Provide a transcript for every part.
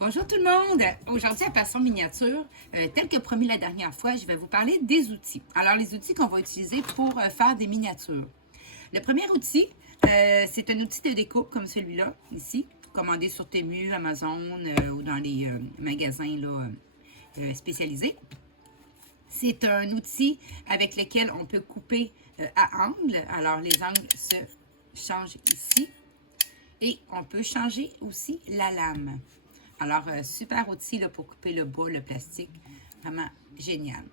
Bonjour tout le monde! Aujourd'hui à Passion Miniature, tel que promis la dernière fois, je vais vous parler des outils. Alors les outils qu'on va utiliser pour faire des miniatures. Le premier outil, c'est un outil de découpe comme celui-là, ici, commandé sur Temu, Amazon ou dans les magasins là, spécialisés. C'est un outil avec lequel on peut couper à angle. Alors les angles se changent ici et on peut changer aussi la lame. Alors, super outil là, pour couper le bois, le plastique. Vraiment génial.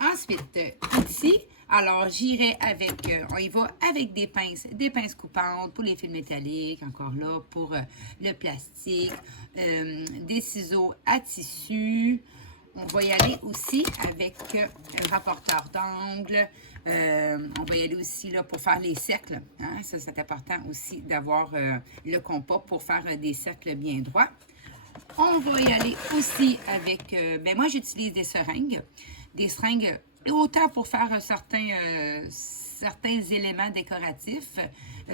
Ensuite, ici, alors j'irai avec, on y va avec des pinces coupantes pour les fils métalliques, encore là, pour le plastique, des ciseaux à tissu. On va y aller aussi avec un rapporteur d'angle. On va y aller aussi là, pour faire les cercles. Hein? Ça, c'est important aussi d'avoir le compas pour faire des cercles bien droits. On va y aller aussi avec, ben moi j'utilise des seringues. Des seringues autant pour faire certains éléments décoratifs.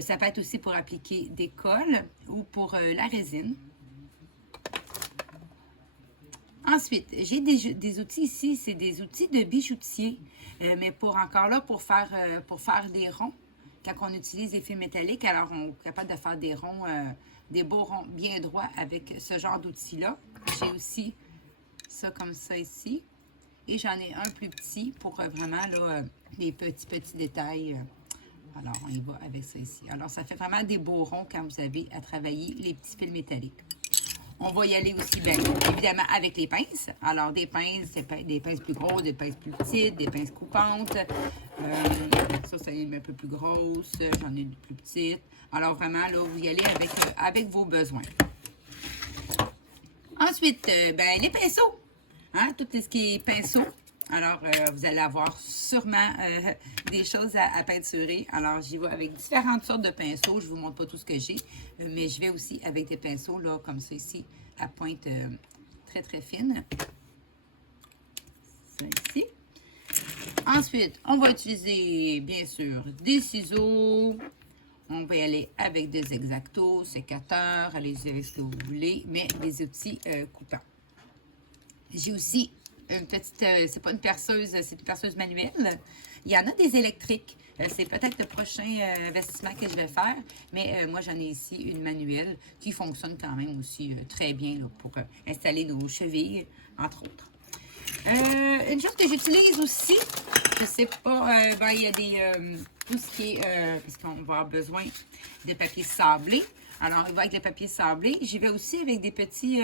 Ça peut être aussi pour appliquer des colles ou pour la résine. Ensuite, j'ai des outils ici, c'est des outils de bijoutier, mais pour faire des ronds. Quand on utilise des fils métalliques, alors on est capable de faire des ronds, des beaux ronds bien droits avec ce genre d'outils-là. J'ai aussi ça comme ça ici. Et j'en ai un plus petit pour vraiment là, les petits détails. Alors, on y va avec ça ici. Alors, ça fait vraiment des beaux ronds quand vous avez à travailler les petits fils métalliques. On va y aller aussi, bien évidemment, avec les pinces. Alors, des pinces plus grosses, des pinces plus petites, des pinces coupantes. Ça est un peu plus grosse. J'en ai une plus petite. Alors, vraiment, là, vous y allez avec vos besoins. Ensuite, ben, les pinceaux. Hein, tout ce qui est pinceau. Alors, vous allez avoir sûrement des choses à peinturer. Alors, j'y vais avec différentes sortes de pinceaux. Je ne vous montre pas tout ce que j'ai, mais je vais aussi avec des pinceaux, là, comme ça ici, à pointe très, très fine. Ça ici. Ensuite, on va utiliser, bien sûr, des ciseaux. On va y aller avec des X-Acto, sécateurs, allez-y avec ce que vous voulez, mais des outils coupants. J'ai aussi une petite, c'est pas une perceuse, c'est une perceuse manuelle. Il y en a des électriques. C'est peut-être le prochain investissement que je vais faire. Mais moi, j'en ai ici une manuelle qui fonctionne quand même aussi très bien là, pour installer nos chevilles, entre autres. Une chose que j'utilise aussi, je sais pas, ben, il y a tout ce qui est, parce qu'on va avoir besoin de papier sablé. Alors, il va avec le papier sablé. J'y vais aussi avec des petits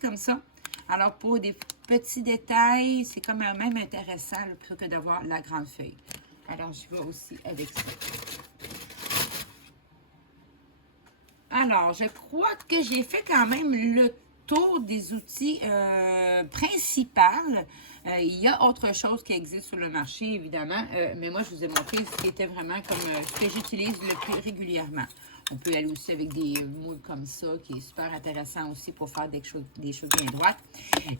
comme ça. Alors, pour des petits détails, c'est quand même intéressant là, plutôt que d'avoir la grande feuille. Alors, je vais aussi avec ça. Alors, je crois que j'ai fait quand même le tour des outils principaux. Il y a autre chose qui existe sur le marché, évidemment, mais moi, je vous ai montré ce qui était vraiment comme ce que j'utilise le plus régulièrement. On peut aller aussi avec des moules comme ça, qui est super intéressant aussi pour faire des choses bien droites.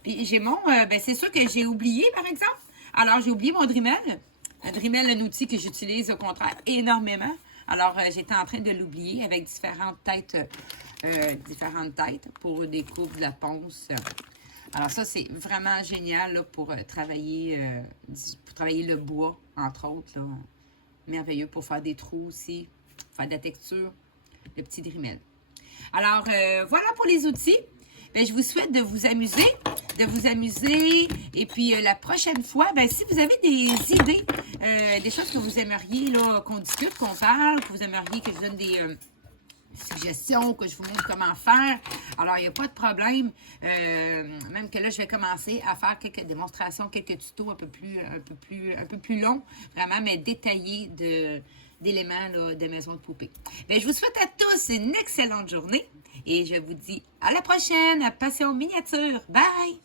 Puis j'ai mon, ben c'est sûr que j'ai oublié, par exemple. Alors, j'ai oublié mon Dremel. Un Dremel, un outil que j'utilise au contraire énormément. Alors, j'étais en train de l'oublier avec différentes têtes pour des courbes de la ponce. Alors, ça, c'est vraiment génial là, pour travailler le bois, entre autres. Là. Merveilleux pour faire des trous aussi, faire de la texture. Le petit Dremel. Alors, voilà pour les outils. Bien, je vous souhaite de vous amuser. Et puis, la prochaine fois, bien, si vous avez des idées, des choses que vous aimeriez là, qu'on discute, qu'on parle, que vous aimeriez que je donne des suggestions, que je vous montre comment faire, alors il n'y a pas de problème. Même que là, je vais commencer à faire quelques démonstrations, quelques tutos un peu plus longs, vraiment, mais détaillés d'éléments de maison de poupée. Bien, je vous souhaite à tous une excellente journée et je vous dis à la prochaine à Passion Miniature. Bye!